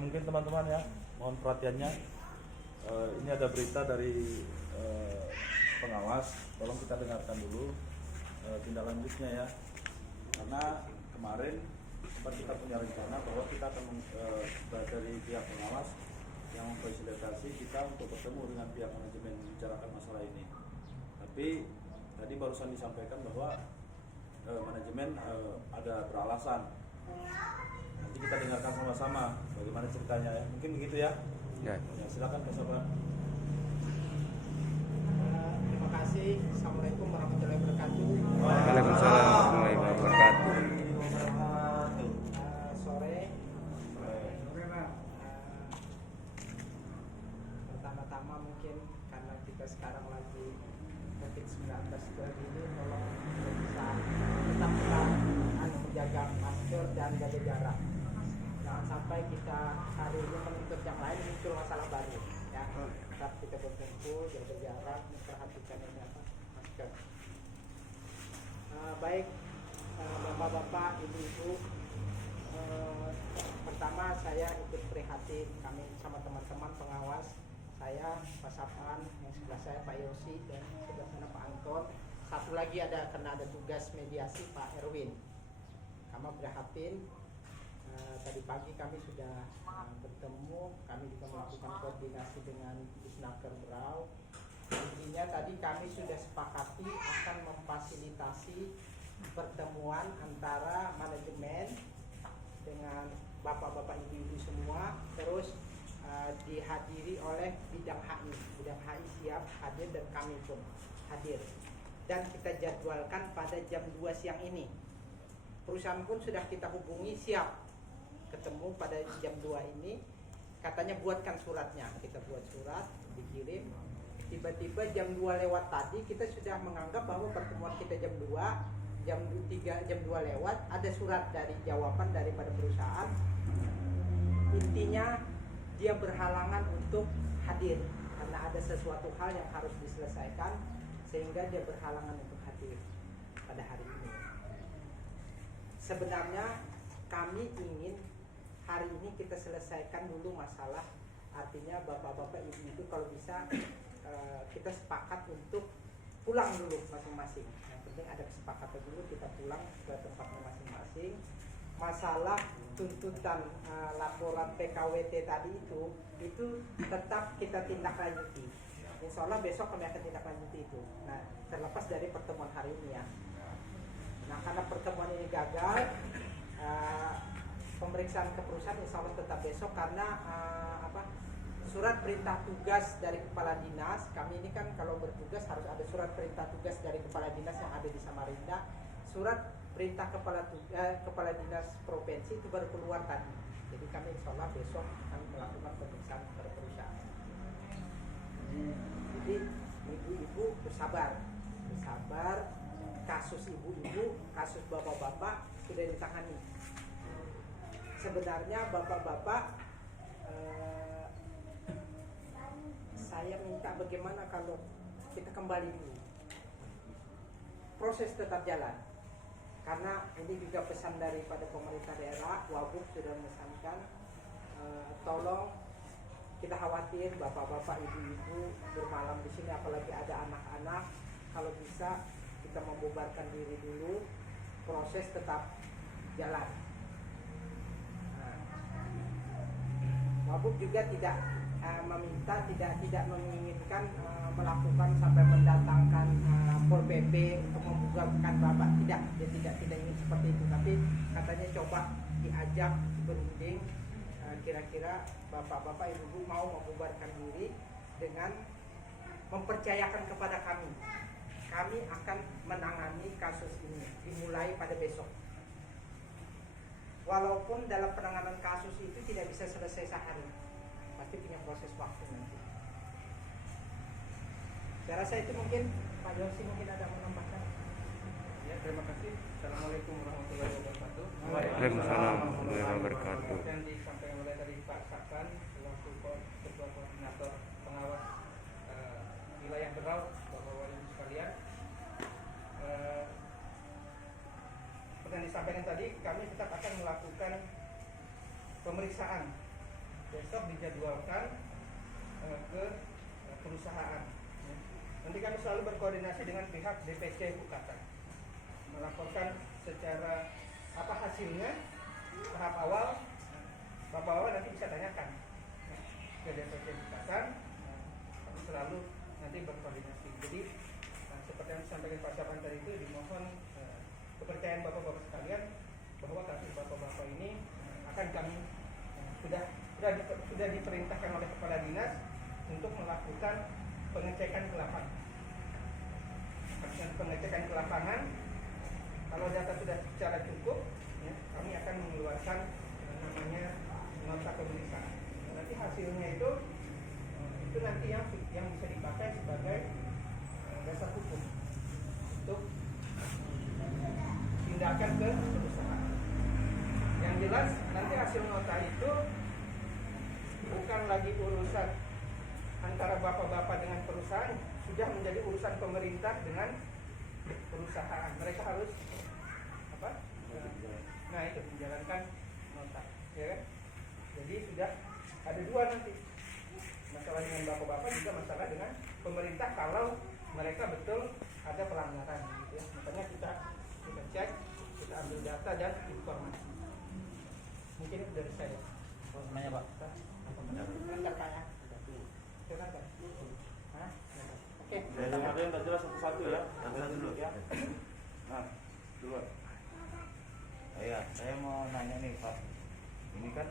mungkin teman-teman ya, mohon perhatiannya. Ini ada berita dari pengawas, tolong kita dengarkan dulu tindak lanjutnya ya. Karena kemarin sempat kita punya rencana bahwa kita akan dari pihak pengawas yang memfasilitasi kita untuk bertemu dengan pihak manajemen membicarakan masalah ini. Tapi tadi barusan disampaikan bahwa manajemen ada beralasan. Nanti kita dengarkan sama-sama bagaimana ceritanya ya. Mungkin begitu ya. Ya, silakan Pak Sobat. Terima kasih. Assalamualaikum warahmatullahi wabarakatuh. Waalaikumsalam warahmatullahi wabarakatuh. Sore. Pertama-tama mungkin karena kita sekarang lagi COVID-19 ini, tolong bisa tetap menjaga masker dan jaga jarak. Jangan sampai kita hari ini menuntut yang lain muncul masalah baru ya. Tetap kita berkumpul, jaga jarak, memperhatikan masker. Baik bapak-bapak, ibu-ibu, pertama saya ikut prihatin, kami sama teman-teman pengawas, saya Pak Sapan, yang sebelah saya Pak Yosi, dan sebelah sana Pak Anton. Satu lagi karena ada tugas mediasi Pak Erwin. Kami prihatin. Tadi pagi kami sudah bertemu, kami juga melakukan koordinasi dengan Disnaker Berau. Intinya tadi kami sudah sepakati akan memfasilitasi pertemuan antara manajemen dengan bapak-bapak ibu-ibu semua, terus dihadiri oleh bidang HI. Bidang HI siap hadir dan kami pun hadir. Dan kita jadwalkan pada jam 2 siang ini. Perusahaan pun sudah kita hubungi, siap ketemu pada jam 2 ini. Katanya buatkan suratnya. Kita buat surat, dikirim. Tiba-tiba jam 2 lewat tadi kita sudah menganggap bahwa pertemuan kita jam 2, jam 3, jam 2 lewat ada surat dari jawaban daripada perusahaan. Intinya dia berhalangan untuk hadir karena ada sesuatu hal yang harus diselesaikan, sehingga dia berhalangan untuk hadir pada hari ini. Sebenarnya kami ingin hari ini kita selesaikan dulu masalah, artinya bapak-bapak ibu-ibu kalau bisa kita sepakat untuk pulang dulu masing-masing. Yang penting ada kesepakatan dulu, kita pulang ke tempatnya masing-masing. Masalah tuntutan laporan PKWT tadi itu tetap kita tindak lanjuti. Insya Allah besok kami akan tindak lanjuti itu. Nah, terlepas dari pertemuan hari ini ya. Nah, karena pertemuan ini gagal, pemeriksaan ke perusahaan insya Allah tetap besok karena surat perintah tugas dari kepala dinas. Kami ini kan kalau bertugas harus ada surat perintah tugas dari kepala dinas yang ada di Samarinda. Surat perintah kepala dinas provinsi itu baru keluar tadi. Jadi kami insya Allah besok akan melakukan pemeriksaan kepada perusahaan. Jadi ibu-ibu bersabar. Kasus ibu-ibu, kasus bapak-bapak sudah ditangani. Sebenarnya bapak-bapak, saya minta bagaimana kalau kita kembali dulu. Proses tetap jalan. Karena ini juga pesan daripada pemerintah daerah, Wabub sudah memesankan, tolong, kita khawatir bapak-bapak, ibu-ibu bermalam di sini, apalagi ada anak-anak. Kalau bisa kita membubarkan diri dulu, proses tetap jalan. Wabub juga tidak meminta, tidak menginginkan melakukan sampai mendatangkan Pol PP untuk membubarkan bapak. Tidak, dia tidak ingin seperti itu. Tapi katanya coba diajak berunding, kira-kira bapak-bapak ibu-ibu mau membubarkan diri dengan mempercayakan kepada kami. Kami akan menangani kasus ini dimulai pada besok. Walaupun dalam penanganan kasus itu tidak bisa selesai sehari, pasti punya proses waktu nanti. Saya rasa itu mungkin Pak Yosi mungkin ada menambahkan. Ya, terima kasih. Assalamualaikum warahmatullahi wabarakatuh. Waalaikumsalam warahmatullahi wabarakatuh. Yang disampaikan oleh tadi Pak Sakan selaku Ketua Koordinator Pengawas Wilayah Berau, Bapak-Bapak Ibu sekalian. Seperti yang disampaikan tadi, kami tetap akan melakukan pemeriksaan besok dijadwalkan ke perusahaan. Nanti kami selalu berkoordinasi dengan pihak DPC Bukata, melaporkan secara apa hasilnya tahap awal. Bapak awal nanti bisa tanyakan ke DPC Bukata. Kami selalu nanti berkoordinasi. Jadi seperti yang disampaikan Pak Syaban tadi itu, dimohon kepercayaan bapak-bapak sekalian bahwa kasus bapak-bapak ini akan kami sudah diperintahkan oleh kepala dinas untuk melakukan pengecekan ke lapangan. Pengecekan ke lapangan, kalau data sudah secara cukup, ya, kami akan mengeluarkan namanya nota pemeriksaan. Nanti hasilnya itu nanti yang bisa dipakai sebagai dasar hukum untuk tindakan ke perusahaan. Yang jelas nanti hasil nota itu bukan lagi urusan antara bapak-bapak dengan perusahaan, sudah menjadi urusan pemerintah dengan perusahaan. Mereka harus apa? Nah itu menjalankan nota, ya kan? Jadi sudah ada dua nanti, masalah dengan bapak-bapak juga masalah dengan pemerintah kalau mereka betul ada pelanggaran, gitu ya. Makanya kita cek, kita ambil data dan informasi. Mungkin itu dari saya. Nanya Pak. Bentar Pak ya. Silakan. Hah? Oke. Ada yang tak jelas satu-satu ya. Satu dulu ya. Nah, duluan. Iya, saya mau nanya nih Pak. Ini kan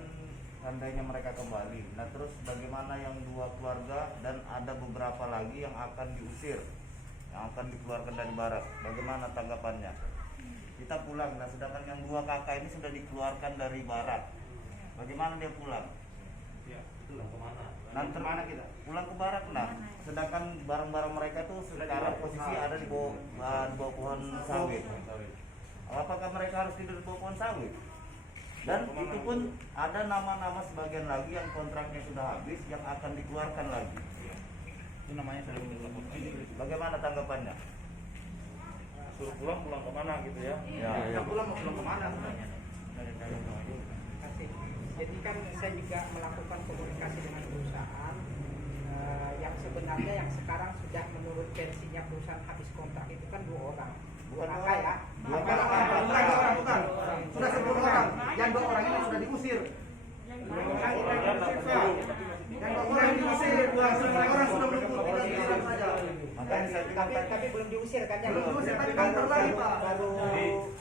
seandainya mereka kembali, nah terus bagaimana yang dua keluarga dan ada beberapa lagi yang akan diusir, yang akan dikeluarkan dari barak? Bagaimana tanggapannya? Kita pulang, nah sedangkan yang dua kakak ini sudah dikeluarkan dari barak. Bagaimana dia pulang? Ya, pulang kemana? Nanti Kemana kita? pulang ke barak, nah sedangkan barang-barang mereka tuh sekarang posisi ada di bawah pohon sawit. Apakah mereka harus tidur di bawah pohon sawit? Dan itu pun ada nama-nama sebagian lagi yang kontraknya sudah habis yang akan dikeluarkan lagi. Itu namanya sudah dilaporkan. Bagaimana tanggapannya? Suruh pulang kemana gitu ya? Ya. Pulang kemana sebenarnya? Kasih. Jadi kan saya juga melakukan komunikasi dengan perusahaan yang sebenarnya yang sekarang sudah menurut versinya perusahaan habis kontrak itu kan 2 orang. Bukan Kakak orang. ya. Bukan Bukan. Sudah 10 orang. Yang 2 orang ini sudah diusir. Yang 2 orang diusir, 10 orang sudah menunggu tinggal diusir saja. Makanya saya bilang Tapi belum diusir kan yang Belum diusir, tapi kantor lagi, Pak.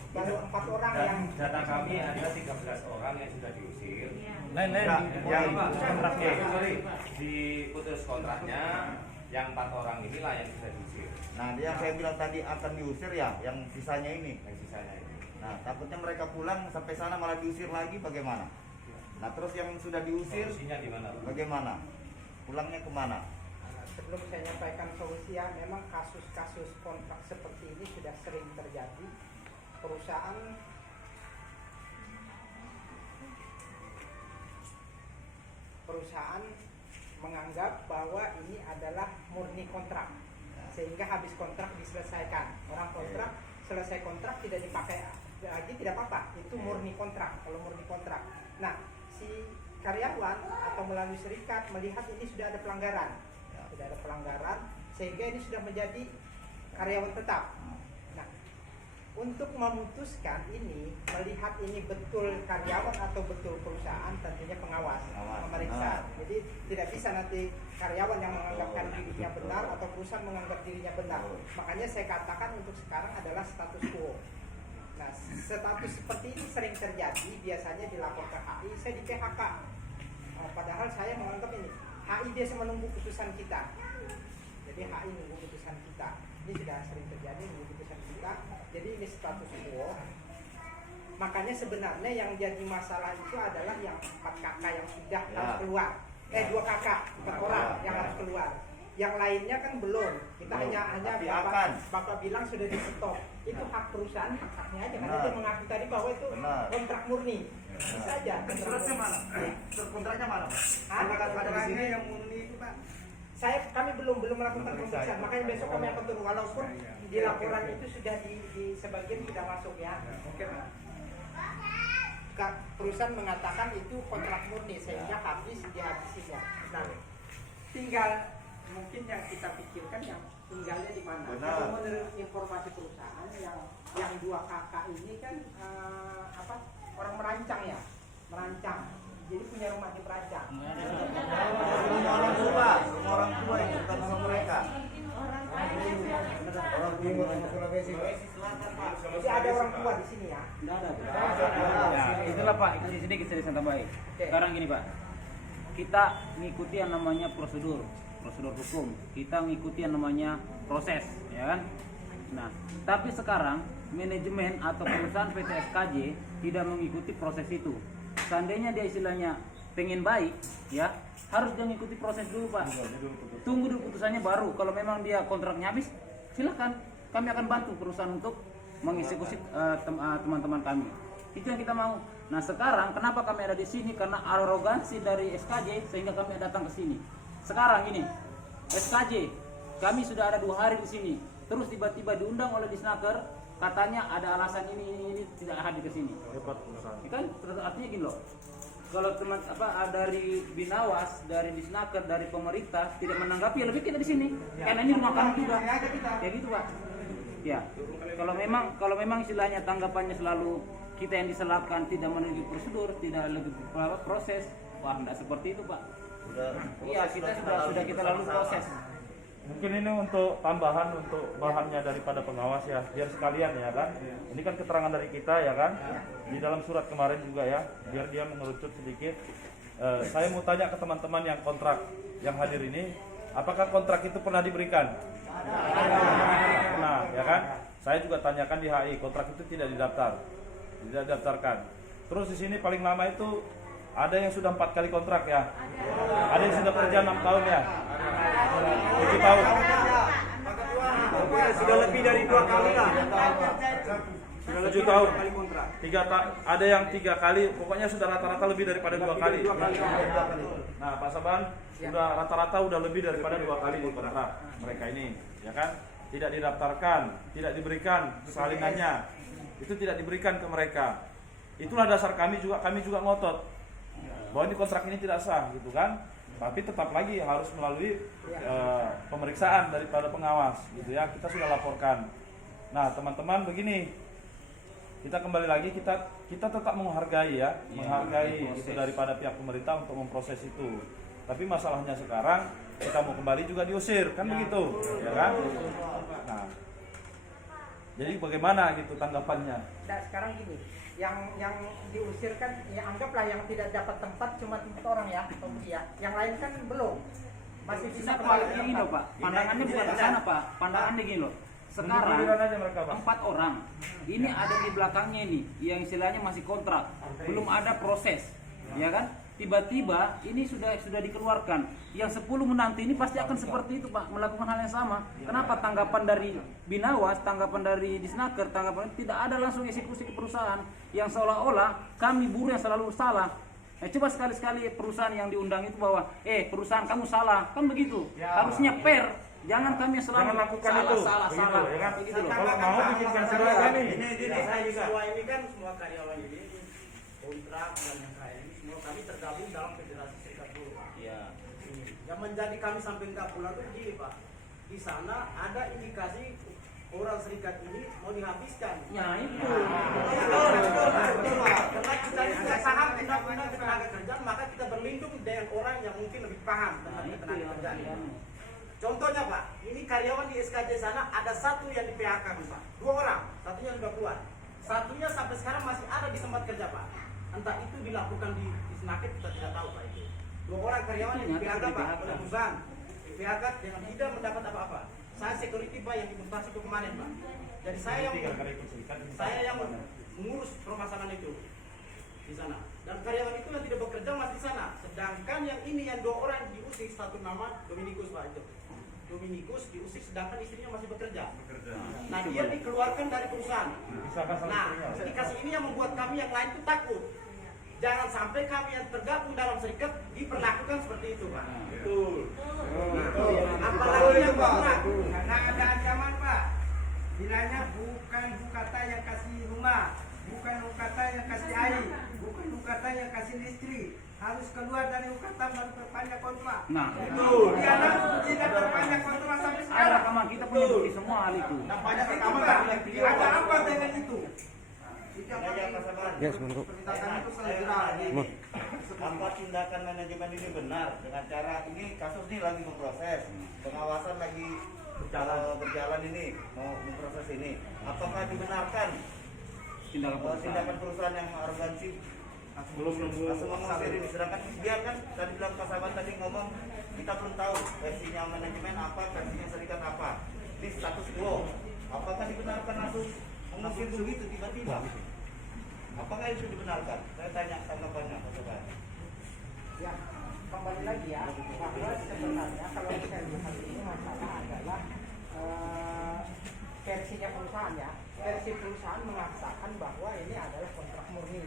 baru 4 orang Dan yang data kami ada 13 orang yang sudah diusir. Lain yang Kontraknya, sorry, diputus kontraknya, yang 4 orang inilah yang sudah diusir. Nah, dia yang saya bilang tadi akan diusir ya, yang sisanya ini. Yang sisanya ini. Nah, takutnya mereka pulang sampai sana malah diusir lagi, bagaimana? Nah, terus yang sudah diusir, Solusinya di mana? bagaimana? Pulangnya kemana? sebelum saya nyampaikan solusi ya, memang kasus-kasus kontrak seperti ini sudah sering terjadi. Perusahaan menganggap bahwa ini adalah murni kontrak, sehingga habis kontrak diselesaikan. Orang kontrak selesai kontrak tidak dipakai lagi tidak apa-apa, itu murni kontrak. Kalau murni kontrak, nah si karyawan atau melalui serikat melihat ini sudah ada pelanggaran, sehingga ini sudah menjadi karyawan tetap. Nah, untuk memutuskan ini, melihat ini betul karyawan atau betul perusahaan, tentunya pengawas memeriksa. Jadi tidak bisa nanti karyawan yang menganggapkan dirinya benar atau perusahaan menganggap dirinya benar. Makanya saya katakan untuk sekarang adalah status quo. Nah, status seperti ini sering terjadi, biasanya dilapor ke HI, saya di PHK. Padahal saya menganggap ini HI biasa menunggu putusan kita. Jadi HI menunggu putusan kita. Ini sudah sering terjadi menunggu putusan kita. Jadi ini status quo. Makanya sebenarnya yang jadi masalah itu adalah yang 4 kakak yang sudah harus keluar. 2 kakak, 4 orang yang harus keluar. Yang lainnya kan belum. Kita hanya Bapak bilang sudah di stop. Itu hak perusahaan, hak-haknya aja. Karena dia mengaku tadi bahwa itu kontrak murni. Bisa aja. Suratnya mana? Kontraknya mana, Pak? Kontraknya yang murni itu, Pak. Kami belum melakukan pemeriksaan. Makanya besok kami akan turun. Walaupun di laporan itu sudah di sebagian sudah masuk ya. Oke, Pak. perusahaan mengatakan itu kontrak murni sehingga habis dihabisinya. Nah, tinggal mungkin yang kita pikirkan yang tinggalnya di mana. Benar. Kalau menurut informasi perusahaan yang 2 kakak ini kan orang merancang ya, merancang. Jadi punya rumah di Perancang. Semua orang tua ini bukan sama mereka. Jadi ada orang tua di sini ya. Ya, itulah Pak, itu sedikit saya tambahin. Sekarang gini Pak, kita mengikuti yang namanya prosedur hukum. Kita mengikuti yang namanya proses, ya kan? Nah, tapi sekarang manajemen atau perusahaan PT SKJ tidak mengikuti proses itu. Seandainya dia istilahnya pengen baik, ya harus dia mengikuti proses dulu Pak. Tunggu dulu putusannya baru. Kalau memang dia kontraknya habis, silakan. Kami akan bantu perusahaan untuk mengeksekusi teman-teman kami. Itu yang kita mau. Nah sekarang kenapa kami ada di sini? Karena arogansi dari SKJ sehingga kami datang ke sini. Sekarang ini SKJ, kami sudah ada 2 hari di sini. Terus tiba-tiba diundang oleh Disnaker, katanya ada alasan ini tidak hadir ke sini. Hebat perusahaan. Ini kan artinya gini loh. Kalau teman dari Binawas, dari Disnaker, dari pemerintah tidak menanggapi, lebih kita di sini. Karena ini rumah kami juga. Kayak gitu Pak. Ya. Kalau memang istilahnya tanggapannya selalu kita yang disalahkan, tidak melalui prosedur, tidak lagi proses. Wah, enggak seperti itu Pak. Iya, kita sudah kita lalui proses. Mungkin ini untuk tambahan untuk bahannya daripada pengawas ya, biar sekalian ya kan. Ini kan keterangan dari kita ya kan. Di dalam surat kemarin juga ya, biar dia mengerucut sedikit. Saya mau tanya ke teman-teman yang kontrak yang hadir ini, apakah kontrak itu pernah diberikan? Pernah ya kan. Saya juga tanyakan di HI, kontrak itu tidak didaftarkan. Terus di sini paling lama itu ada yang sudah 4 kali kontrak ya. Ada yang sudah kerja 6 tahun ya. 7 tahun. Sudah lebih dari 2 kali lah. Sudah 7 tahun. Ada yang 3 kali, pokoknya sudah rata-rata lebih daripada 2 kali. Nah, Pak Saban sudah rata-rata udah lebih daripada 2 kali di kontrak mereka ini, ya kan? Tidak didaftarkan, tidak diberikan salinannya. Itu tidak diberikan ke mereka. Itulah dasar kami juga ngotot bahwa ini kontrak ini tidak sah gitu kan. Tapi tetap lagi harus melalui pemeriksaan daripada pengawas gitu ya. Kita sudah laporkan. Nah, teman-teman begini. Kita kembali lagi kita tetap menghargai ya, menghargai itu daripada pihak pemerintah untuk memproses itu. Tapi masalahnya sekarang kita mau kembali juga diusir, kan begitu, ya kan? Nah, jadi bagaimana gitu tanggapannya? Nah sekarang gini, yang diusir kan, ya anggaplah yang tidak dapat tempat cuma 4 orang ya, yang lain kan belum, masih bisa kembali ke Gini loh Pak, pandangannya bukan ke sana Pak, pandangannya gini loh. Sekarang Giliran aja mereka, Pak. 4 orang, ini ada di belakangnya ini, yang istilahnya masih kontrak, belum ada proses, ya kan? Tiba-tiba ini sudah dikeluarkan. Yang 10 menanti ini pasti akan seperti itu Pak, melakukan hal yang sama. Kenapa tanggapan dari Binawas, tanggapan dari Disnaker, tanggapan tidak ada langsung eksekusi ke perusahaan, yang seolah-olah kami buruh yang selalu salah. Coba sekali-sekali perusahaan yang diundang itu bahwa perusahaan kamu salah, kan begitu. Harusnya fair. Jangan kami selalu lakukan salah, itu. salah, Begitu, salah. ya kan? Begitu loh. Kalau mau bikinkan surat Ini semua ini kan semua karyawan ini kontrak dan yang lain semua kami tergabung dalam Federasi Serikat Buruh Pak. Iya. Yang menjadi kami sampai nggak pulang itu begini Pak. Di sana ada indikasi orang serikat ini mau dihabiskan. Ya itu. Betul Pak. Karena kita ini tidak paham undang-undang ketenaga kerjaan, maka kita berlindung dengan orang yang mungkin lebih paham tentang ketenaga kerjaan. Contohnya Pak, ini karyawan di SKJ sana ada 1 yang di PHK Pak, 2 orang, satunya sudah keluar, satunya sampai sekarang masih ada di tempat kerja Pak. Entah itu dilakukan di Snaket, kita tidak tahu Pak itu. 2 orang karyawan yang di PHK Pak, oleh perusahaan di PHK dengan tidak mendapat apa-apa. Saya security Pak yang dimutasi itu kemarin Pak. Jadi saya yang mengurus permasalahan itu di sana. Dan karyawan itu yang tidak bekerja masih di sana. Sedangkan yang ini yang 2 orang diusir, satu nama Dominikus Pak itu. Dominikus diusir sedangkan istrinya masih bekerja. Nah dia dikeluarkan dari perusahaan. Nah indikasi ini yang membuat kami yang lain itu takut. Jangan sampai kami yang tergabung dalam serikat diperlakukan seperti itu Pak. Betul. Apalagi yang kontrak. Karena ada ancaman Pak. Bilangnya bukan Bu Kata yang kasih rumah, bukan UKT yang kasih air, bukan UKT yang kasih listrik. Harus keluar dari UKT baru perpanjang kontrak. Nah, Tidak perpanjang kontrak sampai ada sekarang. rekaman kita punya bukti semua hal itu. Nampaknya pertama Ada kali video apa dengan itu? Ini aja pasangan. Permintaan itu segera. Apa tindakan manajemen ini benar dengan cara ini kasus ini lagi memproses, pengawasan lagi berjalan ini mau memproses ini. Apakah dibenarkan tindakan perusahaan yang arogansi langsung mengusir ini? Sedangkan dia kan tadi bilang Pak Saban tadi ngomong kita belum tahu versinya manajemen apa, versinya serikat apa. Di status quo, apakah dibenarkan langsung mengusir begitu tiba-tiba? Apakah itu dibenarkan? Saya tanya tanggapannya Pak Saban. Ya, kembali lagi ya, bahwa sebenarnya kalau saya lihat ini masalah adalah versinya perusahaan ya. Versi perusahaan mengatakan bahwa ini adalah kontrak murni.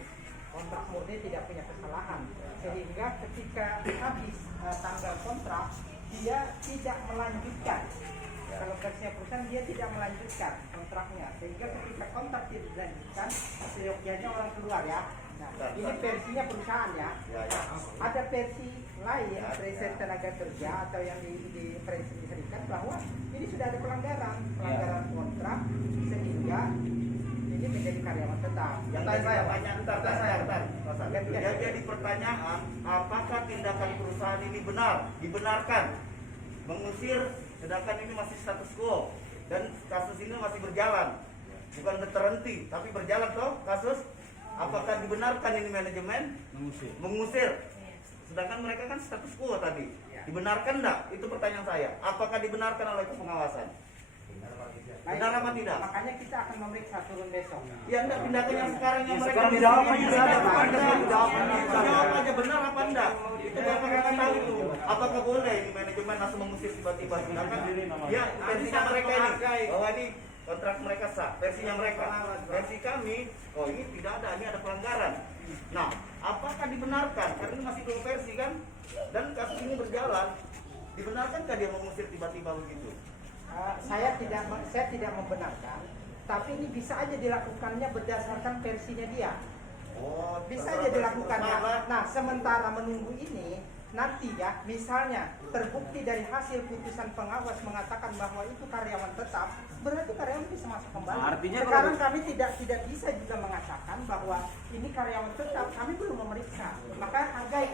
Kontrak murni tidak punya kesalahan. Sehingga ketika habis tanggal kontrak, dia tidak melanjutkan. Kalau versinya perusahaan dia tidak melanjutkan kontraknya. Sehingga ketika kontrak tidak dilanjutkan, seyogyanya orang keluar ya. Nah, ini versinya perusahaan ya. Nah, ada versi lain, versi tenaga kerja atau yang di versi serikat bahwa ini sudah ada pelanggaran kontrak sehingga ini menjadi karyawan tetap. Yang tadi saya tanya, entar. Jadi pertanyaan, apakah tindakan perusahaan ini benar, dibenarkan mengusir, sedangkan ini masih status quo dan kasus ini masih berjalan, bukan terhenti, tapi berjalan toh kasus. Apakah dibenarkan ini manajemen mengusir, sedangkan mereka kan status quo tadi? Dibenarkan enggak? Itu pertanyaan saya. Apakah dibenarkan oleh pengawasan? Benar apa tidak? Makanya kita akan memeriksa turun besok. Ya enggak, tindakan yang sekarang yang mereka sekarang dijawab aja, jawab aja benar apa enggak? Itu bapak akan tahu itu. Apakah boleh ini manajemen langsung mengusir tiba-tiba? Sedangkan ya versinya mereka ini bahwa ini kontrak mereka sah, versinya mereka. Versi kami, oh ini tidak ada, ini ada pelanggaran. Nah, apakah dibenarkan? Karena ini masih belum versi kan? Dan kasus ini berjalan, dibenarkankah dia mengusir tiba-tiba begitu? Saya tidak membenarkan, tapi ini bisa aja dilakukannya berdasarkan versinya dia. Oh, Bisa aja dilakukannya. Nah, sementara menunggu ini, nanti ya, misalnya terbukti dari hasil putusan pengawas mengatakan bahwa itu karyawan tetap, berarti karyawan bisa masuk kembali. Artinya sekarang kami tidak bisa juga mengatakan bahwa ini karyawan tetap, kami belum memeriksa. Maka hargai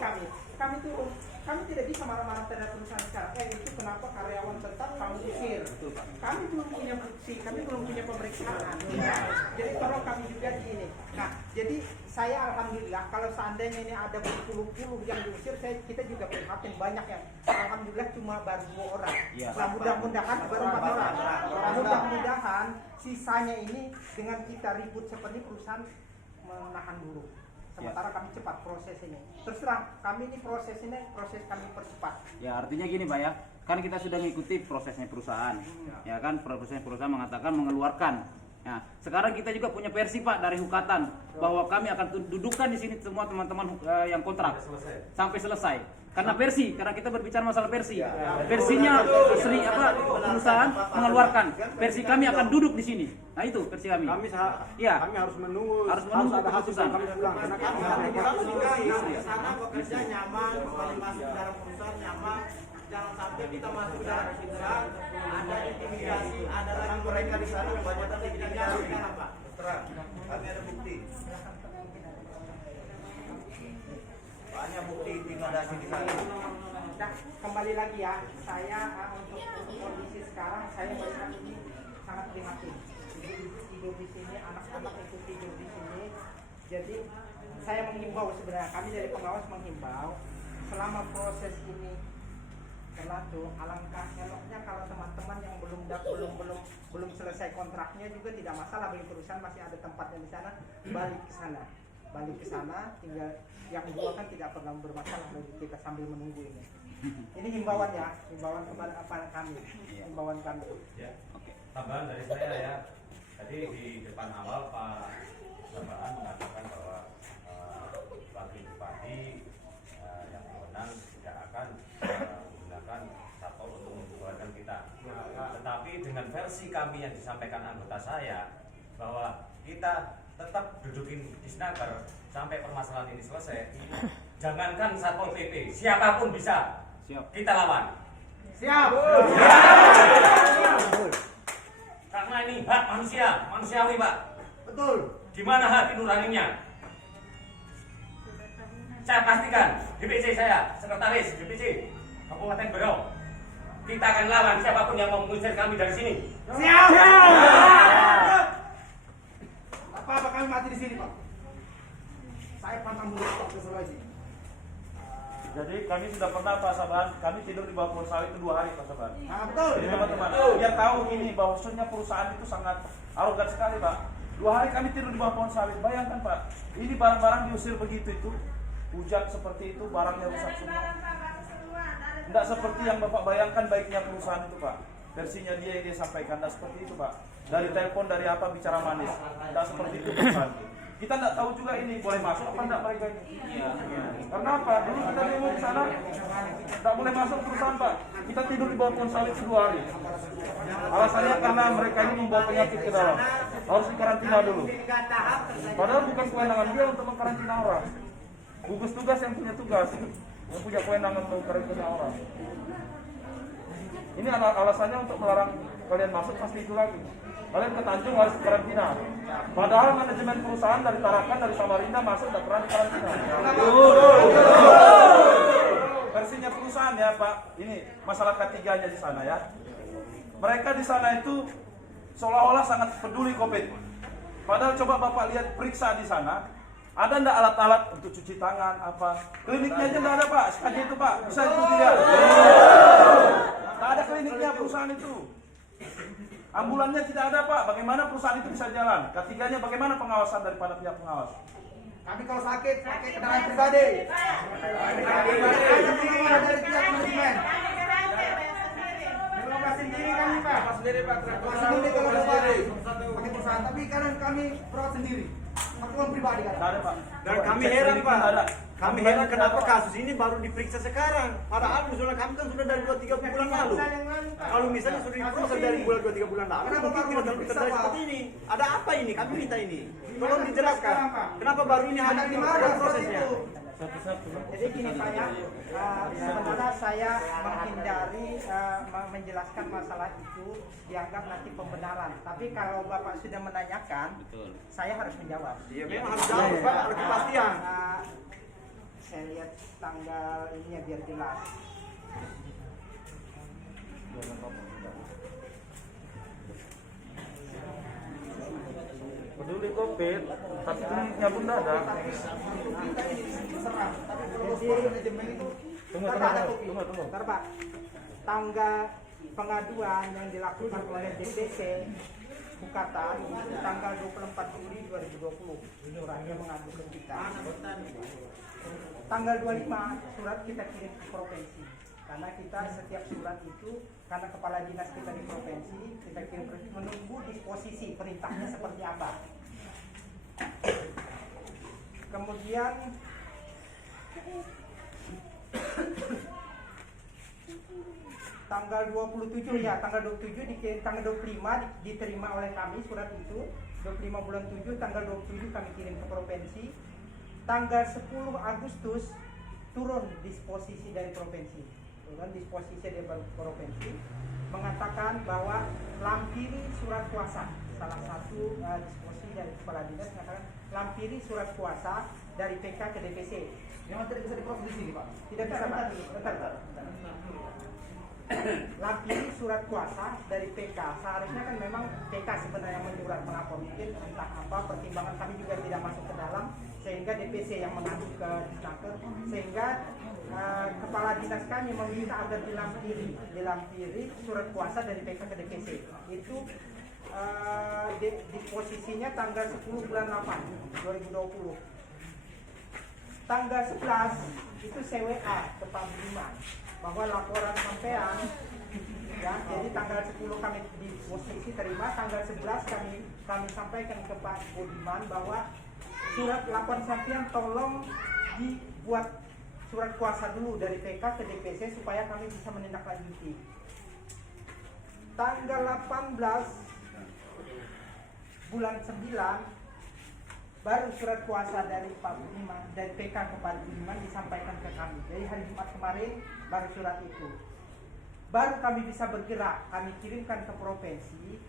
kami turun. Kami tidak bisa marah-marah terhadap perusahaan sekarang. Itu kenapa karyawan tetap kami usir? Kami belum punya bukti, kami belum punya pemeriksaan. Ya. Jadi tolong kami juga di ini. Nah, jadi saya alhamdulillah kalau seandainya ini ada berpuluh-puluh yang diusir, kita juga prihatin banyak yang alhamdulillah cuma baru 2 orang. Ya. Nah, mudah-mudahan baru 4 orang. Mudah-mudahan sisanya ini dengan kita ribut seperti perusahaan menahan dulu. Sementara kami cepat proses ini. Terus terang, kami ini proses kami percepat. Ya artinya gini Pak ya, kan kita sudah mengikuti prosesnya perusahaan, ya kan prosesnya perusahaan mengatakan mengeluarkan. Nah sekarang kita juga punya versi Pak dari Hukatan bahwa kami akan dudukkan di sini semua teman-teman yang kontrak sampai selesai. Karena kita berbicara masalah versi. Versinya perusahaan mengeluarkan. Versi kami akan duduk di sini. Nah itu versi kami. Kami harus menunggu ada keputusan. kami pulang karena kami harus di sana bekerja nyaman, kembali masuk dalam perusahaan nyaman. Jangan sampai kita masuk dalam perusahaan ada intimidasi, ada lagi mereka di sana yang banyak intimidasi. Kenapa? Terang, kami ada bukti. Banyak bukti intimidasi di sana. Nah, kembali lagi ya, saya untuk kondisi sekarang saya melihat ini sangat prihatin. Tidur di sini, anak-anak itu tidur di sini. Jadi saya menghimbau sebenarnya, kami dari pengawas menghimbau selama proses ini berlangsung, alangkah eloknya kalau teman-teman yang belum selesai kontraknya juga tidak masalah bagi perusahaan, masih ada tempatnya di sana, balik ke sana, tinggal yang dua kan tidak pernah bermasalah bagi kita sambil menunggu ini. Ini himbauan kepada kami, himbauan kami. Ya, tambahan dari saya ya. Tadi di depan awal Pak Sabaan mengatakan bahwa bupati yang berwenang tidak akan menggunakan satpol untuk membubarkan kita. Tetapi dengan versi kami yang disampaikan anggota saya bahwa kita tetap dudukin di Snaker sampai permasalahan ini selesai. Jangankan Satpol PP, siapapun bisa. Siap. Kita lawan. Siap. Karena ini hak manusia, manusiawi Pak. Betul. Di mana hati nuraninya? Saya pastikan DPC saya, sekretaris DPC Kabupaten Berau, kita akan lawan siapapun yang mau mengusir kami dari sini. Siap. Apa kami mati di sini, Pak? Saya pantang mundur Pak ke Sulawesi. Jadi kami sudah pernah Pak Saban, kami tidur di bawah pohon sawit itu 2 hari Pak Saban. Nah, betul. Jadi teman-teman, biar tahu ini bahwasanya perusahaan itu sangat arogan sekali Pak. 2 hari kami tidur di bawah pohon sawit. Bayangkan Pak, ini barang-barang diusir begitu itu, hujan seperti itu, barangnya rusak semua. Tidak seperti yang Bapak bayangkan baiknya perusahaan itu Pak. Versinya dia yang dia sampaikan, tidak seperti itu Pak. Dari telepon, dari apa, bicara manis. Tidak seperti itu perusahaan. Kita tidak tahu juga ini boleh masuk apa tidak mereka ini. Karena apa? Dulu kita demo di sana, tidak boleh masuk perusahaan Pak. Kita tidur di bawah pohon sawit 2 hari. Alasannya karena mereka ini membawa penyakit ke dalam. Harus dikarantina dulu. Padahal bukan kewenangan dia untuk mengkarantina orang. Gugus tugas yang punya tugas, yang punya kewenangan untuk mengkarantina orang. Ini alasannya untuk melarang kalian masuk, pasti itu lagi. Kalian ke Tanjung harus karantina. Padahal manajemen perusahaan dari Tarakan, dari Samarinda masuk tidak pernah dikarantina. Versinya perusahaan ya Pak. Ini masalah ketiganya di sana ya. Mereka di sana itu seolah-olah sangat peduli COVID. Padahal coba Bapak lihat periksa di sana. Ada enggak alat-alat untuk cuci tangan apa? Kliniknya aja enggak ada Pak. Sekali itu Pak. Bisa itu dilihat. Tidak ada kliniknya perusahaan itu. Ambulannya tidak ada Pak. Bagaimana perusahaan itu bisa jalan? Ketiganya bagaimana pengawasan daripada pihak pengawas? Kami kalau sakit pakai kendaraan pribadi. Dari pihak manajemen. Berobat sendiri kami Pak. Sendiri Pak. Sendiri kalau ada pakai perusahaan. Tapi kadang kami berobat sendiri. Pakai uang pribadi kan? Tidak ada Pak. Dan kami Cek heran klinik Pak, nggak ada. kami heran kenapa kasus ini baru diperiksa sekarang. Padahal misalnya kami kan sudah dari 2-3 bulan lalu. Kalau misalnya sudah diproses dari 2-3 bulan lalu, Kenapa mungkin baru tidak diperiksa, terjadi Pak? seperti ini. Ada apa ini? Kami minta ini. Tolong dijelaskan. Kenapa baru ini Ada hari di ini mana prosesnya? itu? Jadi gini Pak ya, sebenarnya saya menghindari menjelaskan masalah itu dianggap nanti pembenaran. Tapi kalau Bapak sudah menanyakan, saya harus menjawab. Iya memang harus jawab Pak, harus kepastian. Saya lihat tanggal ini ya biar jelas. Peduli COVID, tapi kliniknya pun tidak ada. Tunggu. Bentar, Pak. Tanggal pengaduan yang dilakukan oleh DPC Bukatan tanggal 24 Juli 2020. Suratnya mengadu ke kita. Tanggal 25 surat kita kirim ke provinsi. Karena kita setiap surat itu karena kepala dinas kita di provinsi, kita kirim menunggu disposisi perintahnya seperti apa. Kemudian tanggal 27 ya, tanggal 27 dikirim, tanggal 25 diterima oleh kami surat itu. 25 bulan 7 tanggal 27 kami kirim ke provinsi. Tanggal 10 Agustus turun disposisi dari provinsi. Turun disposisi dari provinsi mengatakan bahwa lampiri surat kuasa. Salah satu disposisi dari kepala dinas mengatakan lampiri surat kuasa dari PK ke DPC. Yang tidak bisa diproses di sini Pak. Tidak bisa Pak. Bentar. Lampiri surat kuasa dari PK. Seharusnya kan memang PK sebenarnya menyurat melapor, mungkin entah apa pertimbangan kami juga tidak masuk ke dalam, sehingga DPC yang mengadu ke Disnaker, sehingga kepala dinas kami meminta agar dilampiri surat kuasa dari PK ke DPC. Itu disposisinya tanggal 10 bulan 8 2020. Tanggal 11 itu CWA ke Pak Budiman bahwa laporan sampean ya, jadi tanggal 10 kami di posisi terima, tanggal 11 kami sampaikan ke Pak Budiman bahwa surat laporan sampean tolong dibuat surat kuasa dulu dari PK ke DPC supaya kami bisa menindaklanjuti. Tanggal 18 bulan 9 baru surat kuasa dari Pak Budiman, dari PK kepada Budiman disampaikan ke kami. Jadi hari Jumat kemarin baru surat itu. Baru kami bisa bergerak, kami kirimkan ke provinsi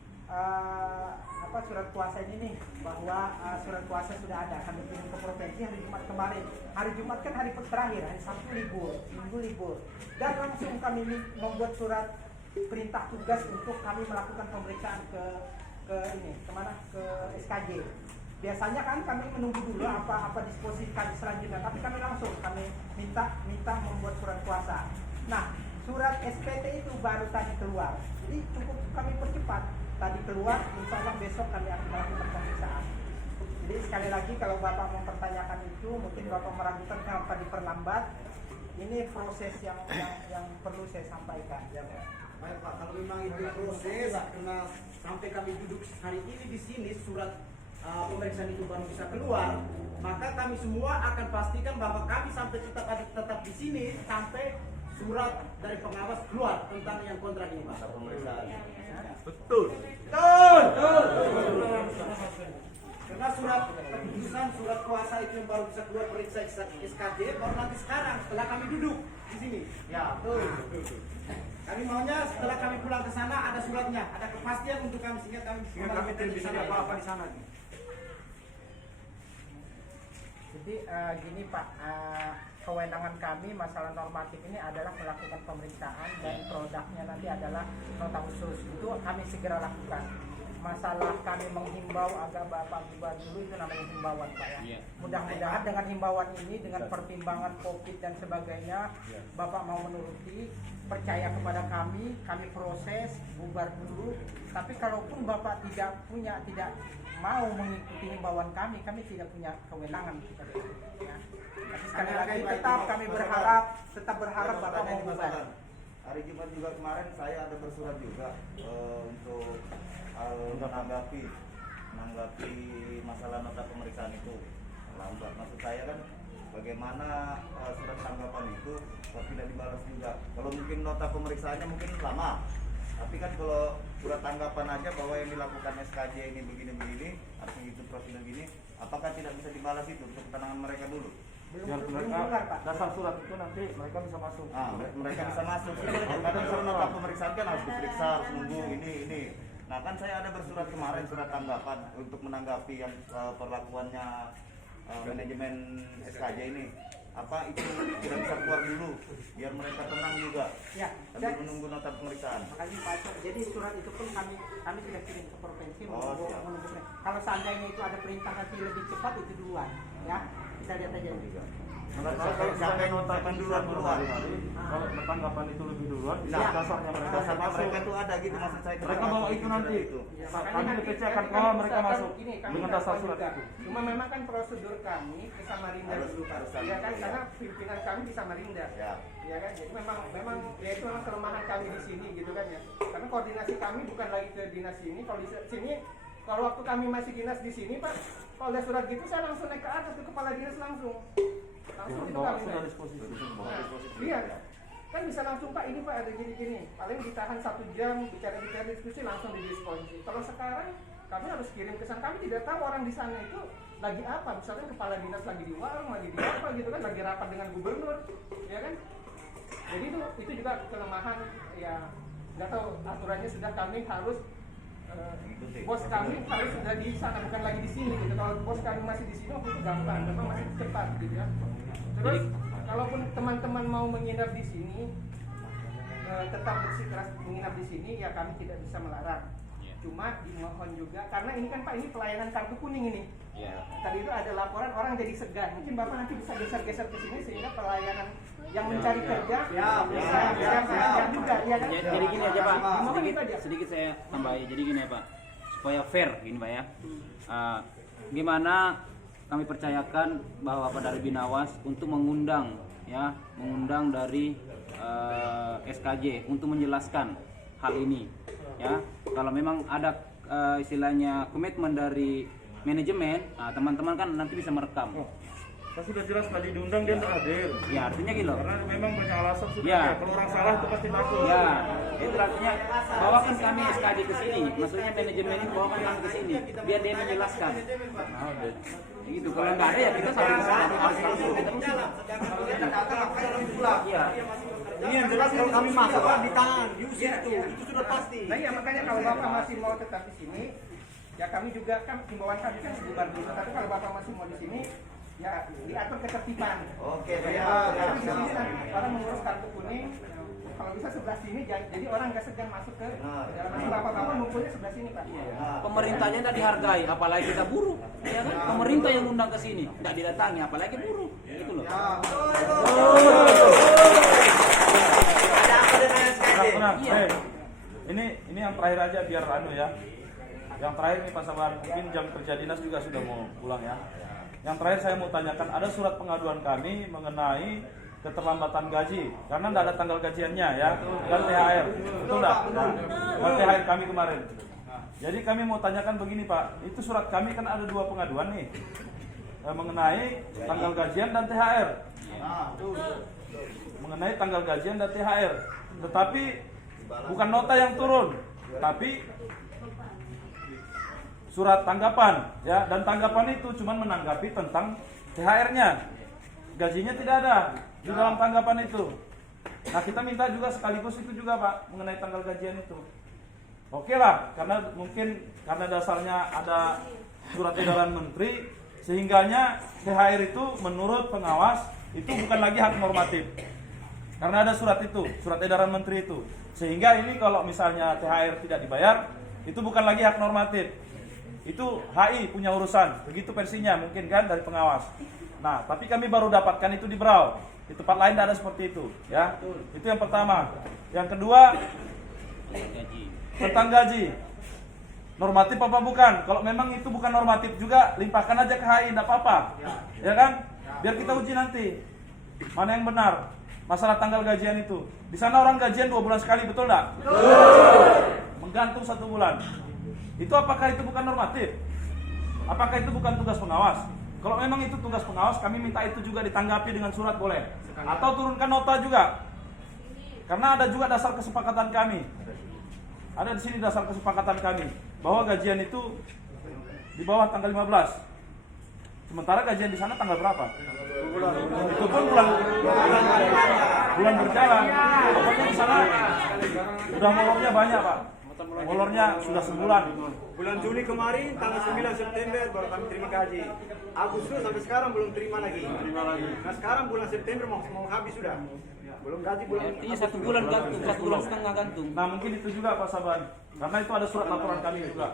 surat kuasa ini nih, bahwa surat kuasa sudah ada, kami kirim ke provinsi hari Jumat kemarin. Hari Jumat kan hari terakhir, hari Sabtu libur, Minggu libur, dan langsung kami membuat surat perintah tugas untuk kami melakukan pemeriksaan ke SKJ. Biasanya kan kami menunggu dulu apa disposisi kami selanjutnya, tapi kami langsung minta membuat surat kuasa. Nah, surat SPT itu baru tadi keluar, jadi cukup kami percepat. Tadi keluar, insya Allah besok kami akan melakukan pemeriksaan. Jadi sekali lagi kalau Bapak mempertanyakan itu, mungkin Bapak meragukan kenapa diperlambat. Ini proses yang perlu saya sampaikan. Ya, baik Pak, kalau memang itu proses, karena sampai kami duduk hari ini di sini surat pemeriksaan itu baru bisa keluar, maka kami semua akan pastikan bahwa kami sampai tetap di sini sampai surat dari pengawas keluar tentang yang kontrak ini, Pak. Pemeriksaan. Betul. Karena surat keputusan, surat kuasa itu yang baru bisa keluar periksa SKJ baru nanti sekarang setelah kami duduk di sini. Ya, betul. Kami maunya setelah kami pulang ke sana ada suratnya, ada kepastian untuk kami sehingga kami tidak bisa apa-apa di sana. Jadi gini Pak, kewenangan kami masalah normatif ini adalah melakukan pemeriksaan dan produknya nanti adalah nota khusus. Itu kami segera lakukan. Masalah kami menghimbau agar Bapak bubar dulu itu namanya himbauan Pak ya. Mudah-mudahan dengan himbauan ini, dengan pertimbangan COVID dan sebagainya, Bapak mau menuruti, percaya kepada kami proses bubar dulu. Tapi kalaupun Bapak tidak mau mengikuti himbauan kami tidak punya kewenangan seperti itu. Ya. Tapi sekali lagi tetap kami tetap berharap Bapak mau bubar. Hari Jumat juga kemarin saya ada bersurat juga untuk menanggapi masalah nota pemeriksaan itu lambat. Maksud saya kan bagaimana surat tanggapan itu kok tidak dibalas juga. Kalau mungkin nota pemeriksaannya mungkin lama, tapi kan kalau surat tanggapan aja bahwa yang dilakukan SKJ ini begini-begini, artinya itu prosedur gini, apakah tidak bisa dibalas itu untuk ketenangan mereka dulu? Biar mereka dasar surat itu nanti mereka bisa masuk. Mereka bisa masuk. Kadang surat nota pemeriksaan kan harus diperiksa, harus nunggu ini. Nah kan saya ada bersurat kemarin, surat tanggapan untuk menanggapi yang perlakuannya manajemen SKJ ini. Apa itu tidak bisa keluar dulu biar mereka tenang juga ya, sambil menunggu nota pemeriksaan. Makanya Pak, jadi surat itu pun kami sudah kirim ke provinsi menunggu. Kalau seandainya itu ada perintah nanti lebih cepat itu duluan ya, bisa lihat aja juga. Siapa yang notakan duluan? Kalau tanggapan itu lebih duluan, dasarnya mereka itu ada gitu, maksud saya. Mereka bawa itu nanti. Kami DPC akan bawa mereka masuk dengan dasar surat itu. Cuma memang kan prosedur kami ke Samarinda dulu Pak. Ya kan, karena pimpinan kami di Samarinda. Ya kan, jadi memang ya itu memang kelemahan kami di sini gitu kan ya. Karena koordinasi kami bukan lagi ke dinas ini. Kalau di sini, kalau waktu kami masih dinas di sini Pak, kalau ada surat gitu saya langsung naik ke atas ke kepala dinas langsung itu kami naik. Iya, kan bisa langsung Pak, ini Pak ada gini-gini, paling ditahan 1 jam bicara diskusi langsung didisposisi. Kalau sekarang kami harus kirim ke sana, kami tidak tahu orang di sana itu lagi apa, misalnya kepala dinas lagi di warung, lagi di apa gitu kan, lagi rapat dengan gubernur, ya kan. Jadi itu juga kelemahan ya, nggak tahu aturannya sudah kami harus bos kami harus sudah di sana bukan lagi di sini gitu. Kalau bos kami masih di sini itu gampang, memang masih cepat gitu ya. Terus kalaupun teman-teman mau menginap di sini tetap bersikeras menginap di sini ya kami tidak bisa melarang. Cuma dimohon juga karena ini kan Pak, ini pelayanan kartu kuning ini. Tadi itu ada laporan orang jadi segan. Mungkin Bapak nanti bisa geser-geser ke sini sehingga pelayanan yang mencari kerja bisa juga ya kan. Jadi gini aja Pak, sedikit saya tambahin. Jadi gini ya Pak, supaya fair gini Pak ya. Gimana kami percayakan bahwa Pak dari Binawas untuk mengundang dari SKJ untuk menjelaskan hal ini ya. Kalau memang ada istilahnya komitmen dari manajemen, teman-teman kan nanti bisa merekam. Kan sudah jelas tadi diundang dia tidak hadir. Ya artinya gitu. Karena memang banyak alasan sudah. Ya. Kalau orang salah itu pasti masuk. Ya, itu artinya bawakan kami SKD ke sini. Maksudnya manajemen ini bawakan kami ke sini biar dia menjelaskan. Nah, deh. Gitu. Kalau nggak ada ya kita saling harus langsung kita usir. Iya. Ini yang jelas kalau kami masuk Pak ditahan, diusir itu sudah pasti. Nah iya makanya kalau Bapak masih mau tetap di sini, ya kami juga kan himbauan kami kan sebulan dulu. Tapi kalau Bapak masih mau di sini, ya diatur ketertiban. Oke, Ya, di sini kan orang mengurus kartu kuning. Kalau bisa sebelah sini, jadi orang nggak segan masuk ke dalam. Nanti Bapak-bapak ngumpulnya sebelah sini Pak. Pemerintahnya tidak dihargai, apalagi kita buruh. Ya kan? Pemerintah yang undang ke sini, tidak didatangi, apalagi buruh. Gitu loh. Tenang. Iya. Ini yang terakhir aja biar anu ya. Yang terakhir nih Pak Sabar, mungkin jam kerja dinas juga sudah mau pulang ya. Yang terakhir saya mau tanyakan, ada surat pengaduan kami mengenai keterlambatan gaji karena tidak ada tanggal gajiannya ya, dan THR, betul nggak? Dan THR kami kemarin. Jadi kami mau tanyakan begini Pak, itu surat kami kan ada 2 pengaduan nih mengenai tanggal gajian dan THR. Mengenai tanggal gajian dan THR, tetapi bukan nota yang turun, tapi surat tanggapan ya, dan tanggapan itu cuma menanggapi tentang THR-nya, gajinya tidak ada di dalam tanggapan itu. Nah kita minta juga sekaligus itu juga Pak mengenai tanggal gajian itu. Oke lah, karena mungkin karena dasarnya ada surat edaran menteri, sehingganya THR itu menurut pengawas itu bukan lagi hak normatif. Karena ada surat itu, surat edaran menteri itu. Sehingga ini kalau misalnya THR tidak dibayar, itu bukan lagi hak normatif. Itu HI punya urusan, begitu versinya mungkin kan dari pengawas. Nah, tapi kami baru dapatkan itu di Brau. Di tempat lain tidak ada seperti itu, ya. Itu yang pertama. Yang kedua, tentang gaji. Normatif apa bukan? Kalau memang itu bukan normatif juga, limpahkan aja ke HI, tidak apa-apa. Ya kan? Biar kita uji nanti. Mana yang benar? Masalah tanggal gajian itu. Di sana orang gajian 2 bulan sekali, betul enggak? Menggantung 1 bulan. Itu apakah itu bukan normatif? Apakah itu bukan tugas pengawas? Kalau memang itu tugas pengawas, kami minta itu juga ditanggapi dengan surat boleh. Atau turunkan nota juga. Karena ada juga dasar kesepakatan kami. Ada di sini dasar kesepakatan kami bahwa gajian itu di bawah tanggal 15. Sementara gajian di sana tanggal berapa? Itu pun bulan berjalan. Pokoknya di sana sudah molornya banyak Pak. Molornya sudah sebulan. Bulan Juli kemarin tanggal 9 September baru kami terima gaji. Agustus sampai sekarang belum terima lagi. Nah sekarang bulan September mau habis sudah. Belum gaji bulan. Artinya 1 bulan gantung, 1 bulan setengah gantung. Nah mungkin itu juga Pak Saban. Karena itu ada surat laporan kami juga.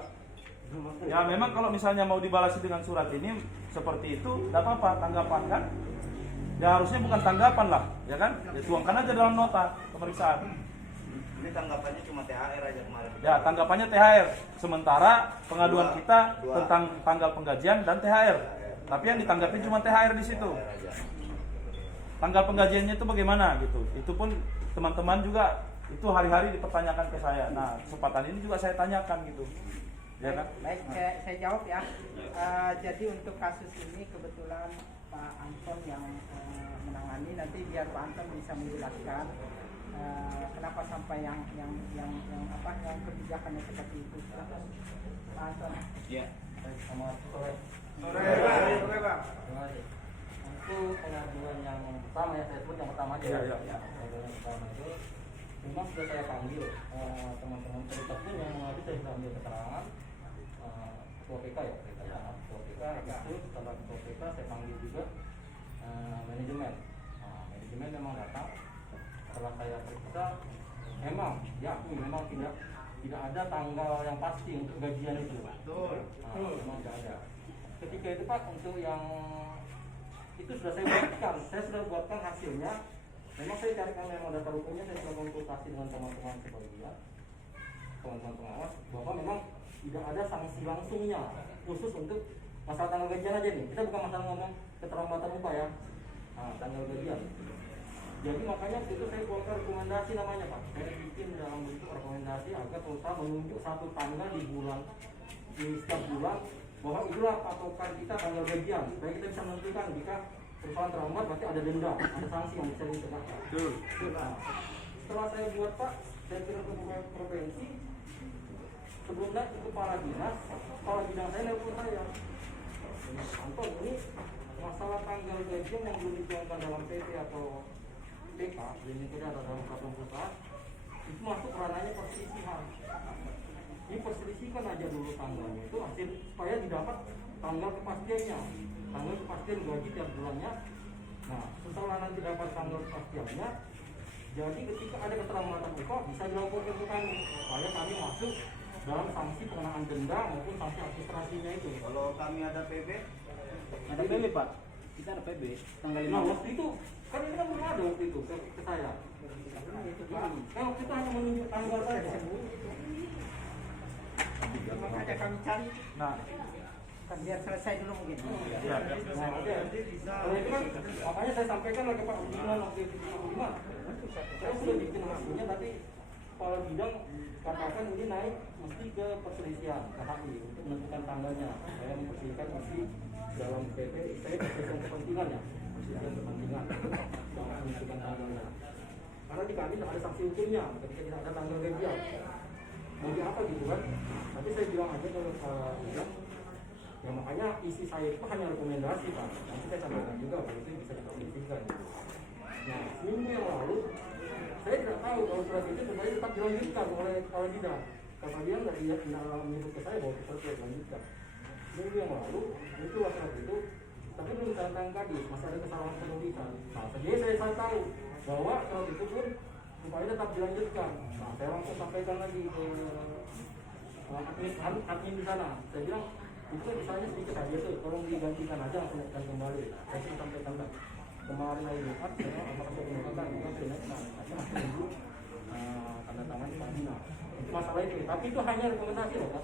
Ya memang kalau misalnya mau dibalasi dengan surat ini seperti itu, tidak apa-apa, tanggapan kan? Ya harusnya bukan tanggapan lah, ya kan? Ya tuangkan aja dalam nota pemeriksaan. Ini tanggapannya cuma THR aja kemarin. Ya tanggapannya THR. Sementara pengaduan kita tentang tanggal penggajian dan THR. Tapi yang ditanggapi cuma THR di situ. Tanggal penggajiannya itu bagaimana gitu? Itu pun teman-teman juga itu hari-hari dipertanyakan ke saya. Nah kesempatan ini juga saya tanyakan gitu. Ya kan? Baik, saya jawab ya. Jadi untuk kasus ini kebetulan Pak Anton yang menangani, nanti biar Pak Anton bisa menjelaskan kenapa sampai yang kebijakannya seperti itu. Silakan Pak Anton. Ya. Selamat sore. Sore Bang. Untuk pengaduan yang pertama ya, saya sebut yang pertama aja. Iya. Pengaduan yang pertama itu memang sudah saya panggil teman-teman cerita pun yang mengadu, saya sudah ambil keterangan ketua PK ya, ketua PK itu setelah ketua PK saya panggil juga manajemen. Manajemen memang datang. Setelah saya periksa, memang diakui memang tidak ada tanggal yang pasti untuk gajian itu. Betul. Memang tidak ada. Ketika itu Pak, untuk yang itu sudah saya buatkan hasilnya. Memang saya carikan memang data hukumnya, saya sudah konsultasi dengan teman-teman sebagian, teman-teman pengawas, bahwa memang tidak ada sanksi langsungnya khusus untuk masalah tanggal gajian aja nih. Kita bukan masalah ngomong keterlambatan upah ya. Nah, tanggal gajian. Jadi makanya itu saya buatkan rekomendasi namanya Pak. Saya bikin dalam bentuk rekomendasi agar perusahaan menunjuk satu tanggal di setiap bulan bahwa itulah patokan kita tanggal gajian supaya kita bisa menentukan jika perusahaan terlambat berarti ada denda, ada sanksi yang bisa dikenakan. Betul. Nah, setelah saya buat Pak, saya kirim ke provinsi. Sebelum naik ke kepala dinas saya nelfon saya. Anton, ini masalah tanggal gaji yang belum dituangkan dalam PT atau PK, ini tidak ada dalam peraturan perusahaan, itu masuk ranahnya perselisihan. Ini perselisihkan aja dulu tanggalnya itu hasil supaya didapat tanggal kepastiannya, tanggal kepastian gaji tiap bulannya. Nah, setelah nanti dapat tanggal kepastiannya, jadi ketika ada keterlambatan upah bisa dilaporkan ke kami supaya kami masuk dalam sanksi pengenaan denda maupun sanksi administrasinya itu. Kalau kami ada PB, Ada PB Pak, kita ada PB tanggal Nah 15. waktu itu kan ini kan belum ada waktu itu ke saya. Kan waktu itu hanya menunjuk tanggal saja. Makanya kami cari Nah, kan biar selesai dulu mungkin. ya. Nah, kalau itu kan makanya saya sampaikan lagi Pak Budiman waktu itu Pak Budiman. Saya sudah bikin hasilnya tapi kepala bidang katakan ini naik mesti ke perselisihan KHI untuk menentukan tanggalnya. Saya mempersilahkan mesti dalam PP saya perselisihan kepentingan ya, perselisihan kepentingan dalam menentukan tanggalnya. Karena di kami tidak ada sanksi hukumnya ketika tidak ada tanggal gajian. Mau di apa gitu kan? Tapi saya bilang aja kalau bilang ya makanya isi saya itu hanya rekomendasi Pak. Nanti saya sampaikan juga bahwa itu bisa diperhatikan. Nah, seminggu yang lalu saya tidak tahu kalau surat itu sebenarnya tetap dilanjutkan oleh kepala bidang. Kepala bidang tidak menyebut ke saya bahwa surat itu dilanjutkan. Minggu yang lalu itu surat itu, tapi belum ditantang kadis, masih ada kesalahan penulisan. Nah, jadi saya tahu bahwa surat itu pun supaya tetap dilanjutkan. Nah, saya langsung sampaikan lagi ke admin di sana. Saya bilang itu misalnya sedikit aja tuh, tolong digantikan aja langsung naikkan kembali. Saya sudah sampaikan lagi. Kemarin hari Jumat saya apakah saya mengatakan juga sudah naikkan, saya masih nunggu tanda tangan Pak Dina. Itu masalah itu, tapi itu hanya rekomendasi loh Pak.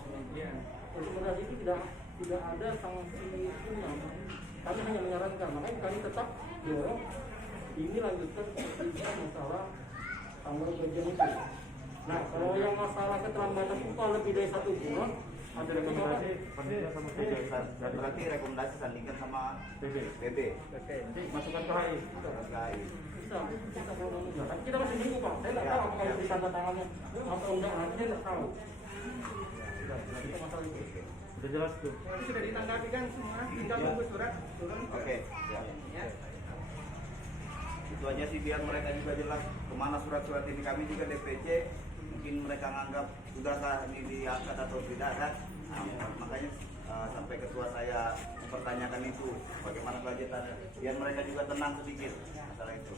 Rekomendasi itu tidak ada sanksi hukumnya. Kami hanya menyarankan, makanya kami tetap dorong ini lanjutkan masalah tanggal gajian itu. Nah, kalau yang masalah keterlambatan upah lebih dari 1 bulan, ada rekomendasi sama PB. Dan berarti rekomendasi sandingkan sama PB. nanti masukkan ke HI. KHI. Bisa kalau mau enggak. Tapi kita masih bingung Pak. Saya nggak tahu apakah itu tanda tangannya atau enggak. Nanti saya nggak tahu. Itu masalah itu. Sudah jelas tuh. Itu sudah ditanggapi kan semua, tinggal Ya. tunggu surat turun ke Oke, ya. ya. Itu aja sih biar mereka juga jelas kemana surat-surat ini. Kami juga DPC mungkin mereka nganggap sudahkah ini diangkat atau tidak kan. Nah, makanya sampai ketua saya mempertanyakan itu bagaimana kelanjutannya biar mereka juga tenang sedikit masalah itu.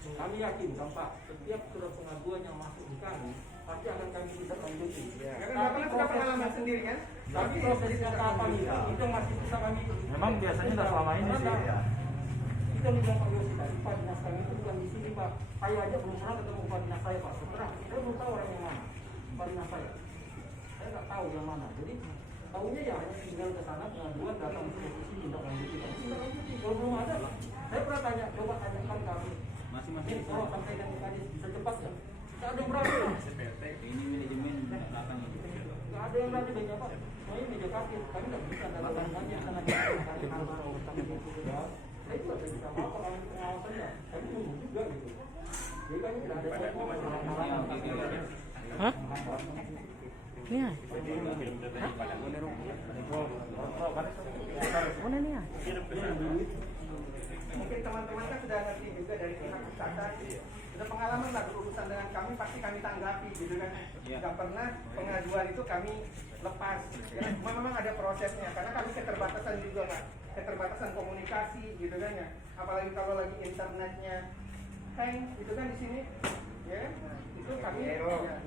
Kami yakin kan Pak, setiap surat pengaduan yang masuk di kami pasti akan kami bisa lanjuti. Karena Bapak sudah pengalaman sendiri kan. Tapi prosesnya kapan itu masih bisa kami. Memang biasanya tidak selama ini sih. Ya. Kita bilang Pak Yosi tadi, Pak Dinas kami itu bukan di sini Pak. Saya aja belum pernah ketemu Pak Dinas saya Pak. Sebenarnya saya belum tahu orang yang mana. Pak Dinas saya. Saya nggak tahu yang mana. Jadi tahunya ya hanya tinggal ke sana pengaduan datang ke posisi tindak lanjuti. Tindak lanjuti kalau belum ada Pak. Saya pernah tanya, coba tanyakan kami. Masing-masing Ini kalau sampaikan ke Kadis bisa cepat ya. Nggak ada yang berani. ini manajemen belakang itu. Nggak ada yang berani banyak Pak. Semuanya meja kafir. Kami nggak bisa datang tanya karena kita cari nama orang ya. Saya juga tidak bisa apa kalau pengawasannya. Tapi nunggu juga gitu. Jadi kami tidak ada satu orang-orang. Hah? Ini ya? Mana nih ya? Mungkin teman-teman kan sudah ngerti juga dari pihak pusaka, sudah pengalaman lah berurusan dengan kami, pasti kami tanggapi gitu kan. Nggak pernah pengaduan itu kami lepas. Ya, cuma memang ada prosesnya, karena kami keterbatasan juga Pak, keterbatasan komunikasi gitu kan ya. Apalagi kalau lagi internetnya hang gitu kan di sini, ya itu kami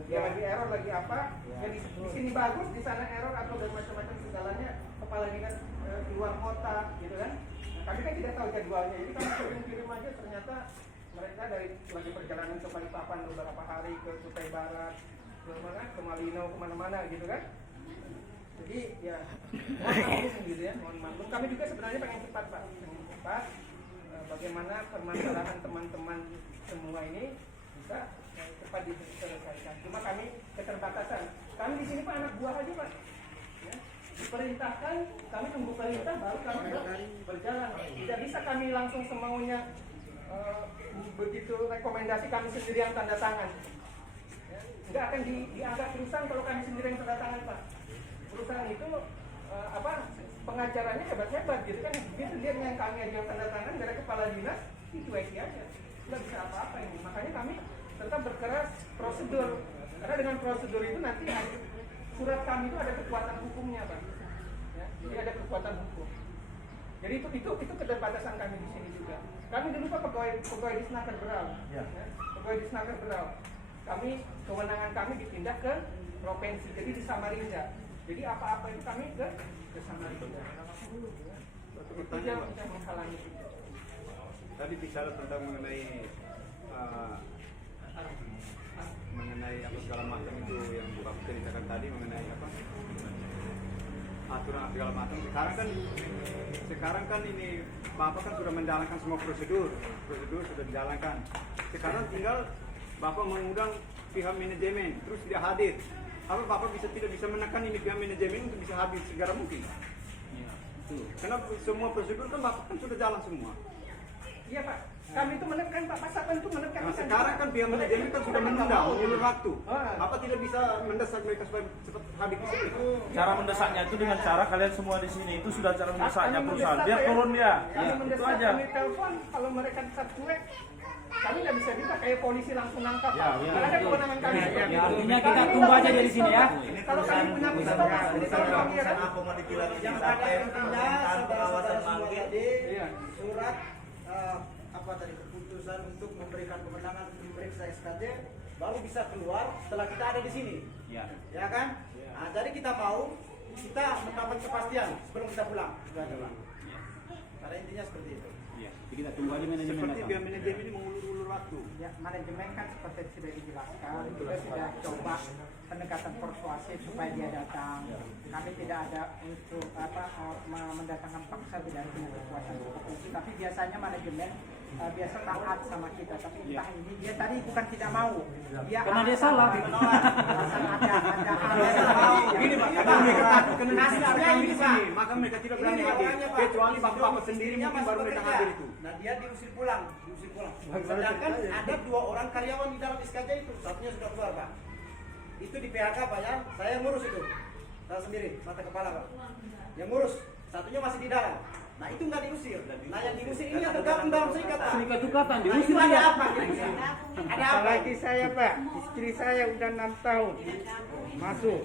ya lagi error lagi apa, ya di sini bagus, di sana error atau dan macam-macam segalanya, kepala dinas di luar kota gitu kan. Kami kan tidak tahu jadwalnya, jadi kami kirim aja ternyata mereka dari lagi perjalanan ke Balikpapan beberapa hari ke Kutai Barat, ke Malino, kemana-mana gitu kan. Jadi ya mohon maklum gitu ya, mohon maklum. Kami juga sebenarnya pengen cepat Pak, pengen cepat. Bagaimana permasalahan teman-teman semua ini bisa cepat diselesaikan. Cuma kami keterbatasan. Kami di sini Pak anak buah aja Pak. Ya. diperintahkan, kami tunggu perintah baru kami berjalan. Tidak bisa kami langsung semaunya begitu rekomendasi kami sendiri yang tanda tangan. Ya, nggak akan dianggap perusahaan kalau kami sendiri yang tanda tangan, Pak. Perusahaan itu pengacaranya hebat-hebat gitu kan, begitu dia yang kami aja yang tanda tangan dari kepala dinas dicueki aja, nggak bisa apa-apa ini. Makanya kami tetap berkeras prosedur, karena dengan prosedur itu nanti surat kami itu ada kekuatan hukumnya, Pak. Ya, jadi ada kekuatan hukum. Jadi itu keterbatasan kami di sini juga. Kami dulu Pak pegawai di Snaker Berau, ya, pegawai di Snaker Berau. Kami kewenangan kami dipindah ke provinsi, jadi di Samarinda. Jadi apa-apa itu kami ke Samarinda. Itu yang menghalangi. Tadi bicara tentang mengenai apa segala macam itu yang Bapak ceritakan tadi mengenai apa aturan segala macam. Sekarang kan ini Bapak kan sudah menjalankan semua prosedur sudah dijalankan. Sekarang tinggal Bapak mengundang pihak manajemen terus dia hadir. Apa Bapak tidak bisa menekan ini pihak manajemen untuk bisa hadir segera mungkin? Ya, betul. Karena semua prosedur kan Bapak kan sudah jalan semua. Iya Pak, kami itu menekan Pak Pasapan itu menekan. Nah, sekarang kan pihak manajemen kan sudah menunda, mengulur waktu. Apa tidak bisa mendesak mereka supaya cepat habis itu? Cara mendesaknya itu dengan cara kalian semua di sini itu sudah cara mendesaknya perusahaan. Biar turun dia. Kami Ya, itu mendesak, aja. kami telepon, kalau mereka tetap cuek, kami nggak bisa juga kayak polisi langsung nangkap. Ya, ya. Karena ada kewenangan kami. Ya, artinya kita tunggu aja dari sini ya. Kalau kami punya pistol, langsung ditolong ya kan? Aku mau dibilang Yang pada intinya pengawasan saudara-saudara semua manggil. tadi surat apa tadi keputusan untuk memberikan kemenangan untuk memeriksa SKJ baru bisa keluar setelah kita ada di sini, Ya. ya kan? Nah, jadi kita mendapat kepastian sebelum kita pulang. Sudah ada, Pak. Karena intinya seperti itu. Ya. Jadi kita tunggu aja manajemen Seperti datang. pihak manajemen ini mengulur-ulur waktu. Ya, manajemen kan seperti sudah dijelaskan, kita sudah coba pendekatan persuasif supaya dia datang. Kami tidak ada untuk mendatangkan paksa tidak punya kekuatan hukum. Tapi biasanya manajemen biasa taat sama kita. Tapi entah ini dia tadi bukan tidak mau. Dia Karena dia salah. Gini Pak, karena mereka takut kena nasibnya ini di sini, maka mereka tidak berani Ini hadir. orangnya, Pak. Kecuali Bapak sendiri Istrinya mungkin baru masih mereka bekerja. hadir itu. Nah, dia diusir pulang. Sedangkan ada 2 orang karyawan di dalam SKJ itu, satunya sudah keluar, Pak. Itu di PHK, Pak ya. Saya ngurus itu. Saya sendiri, mata kepala, Pak. Yang ngurus, satunya masih di dalam. Nah, itu nggak diusir. Nah, yang diusir ini yang tergabung dalam serikat, Pak. Serikat Tukatan Nah, diusir itu ada dia. apa kira-kira? Ada apa? Apalagi saya Pak, istri saya udah 6 tahun masuk.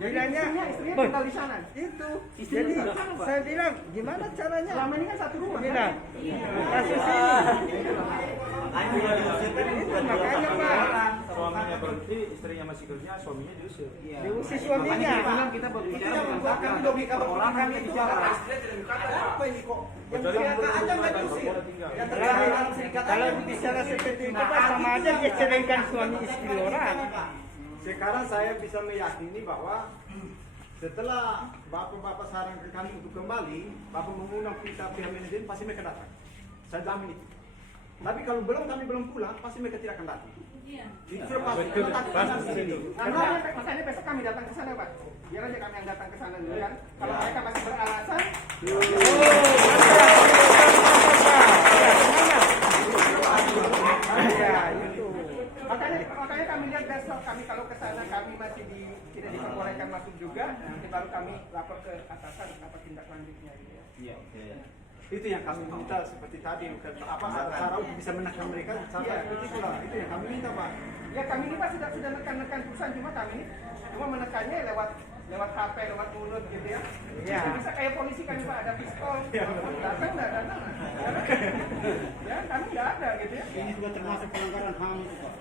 Bilangnya istrinya tinggal di sana. Itu. Jadi saya bilang gimana caranya? Selama ini kan satu rumah. Bilang kasus ini. Makanya Pak. Suaminya berhenti, istrinya masih kerja, suaminya diusir. Diusir suaminya. Kita Itu yang membuat kami logika berpikir kami itu bicara. Ada apa ini kok? Yang serikat aja nggak diusir. Yang tergabung dalam serikat aja Kalau diusir. bicara seperti itu Pak, sama aja dia ceraikan suami istri orang. Sekarang saya bisa meyakini bahwa setelah Bapak sarankan kami untuk kembali, Bapak mengundang pihak manajemen, pasti mereka datang. Saya jamin itu. Tapi kalau kami belum pulang, pasti mereka tidak akan datang. Itu sudah pasti. Makanya besok kami datang ke sana Pak. Biar aja kami yang datang ke sana dulu kan. Kalau mereka masih beralasan. Ya itu. Makanya kami lihat besok kami kalau ke sana kami masih tidak diperbolehkan masuk juga. Nanti baru kami lapor ke atasan apa tindak lanjutnya gitu ya. Iya. Itu yang kami minta seperti tadi, cara untuk bisa menekan mereka, seperti itulah. Itu yang kami minta Pak. Ya kami ini Pak sudah menekan perusahaan, cuma kami cuma menekannya lewat HP, lewat mulut gitu ya. Iya. Bisa kayak polisi kan Pak, ada pistol. Datang. Ya kami nggak ada gitu ya. Ini juga termasuk pelanggaran HAM itu Pak.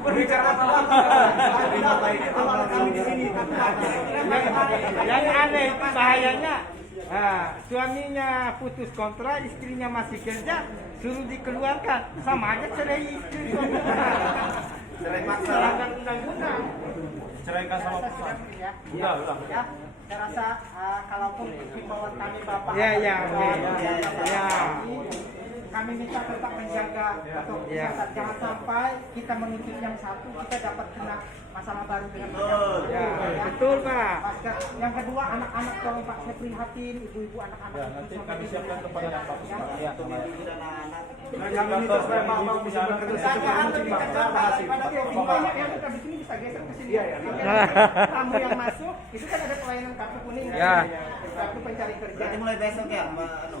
Berbicara apa-apa. Awal kami di sini. Yang aneh itu bahayanya. Suaminya putus kontrak, istrinya masih kerja, suruh dikeluarkan, sama aja cerai istri suami. Cerai paksa. Melanggar undang-undang. Ceraikan sama perusahaan. Udah. Ya, saya rasa kalaupun himbauan kami Bapak. Ya. kami minta tetap menjaga atau kesehatan. Jangan sampai kita menutup yang satu, kita dapat kena masalah baru dengan Betul Pak. Masker. Yang kedua, anak-anak tolong Pak, saya prihatin ibu-ibu anak-anak. Ya, nanti kami siapkan tempat yang bagus. Pak. Ya. Untuk mendidik anak-anak. Nah, kami minta supaya Bapak bisa bekerja Saya secara harus mungkin, Pak. ditekan Terima kasih. pada lebih banyak yang kita bikin bisa geser ke sini. Tamu yang masuk itu kan ada pelayanan kartu kuning, Ya. kartu pencari kerja. Berarti mulai besok ya, Mbak Anu?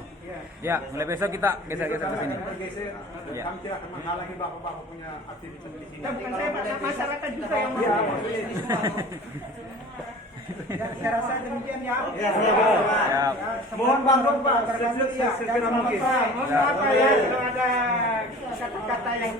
Ya, mulai besok kita geser-geser ke sini. Bergeser, Ya. kami tidak akan menghalangi Bapak-Bapak punya aktivitas di sini. Dan bukan saya, Pak, masyarakat juga yang Iya, mau. maksudnya ini semua. Ya, saya rasa demikian ya. Ya, siap, Pak. Ya. Mohon bantuan Pak, segera mungkin. Mohon maaf Pak ya, kalau ada kata-kata yang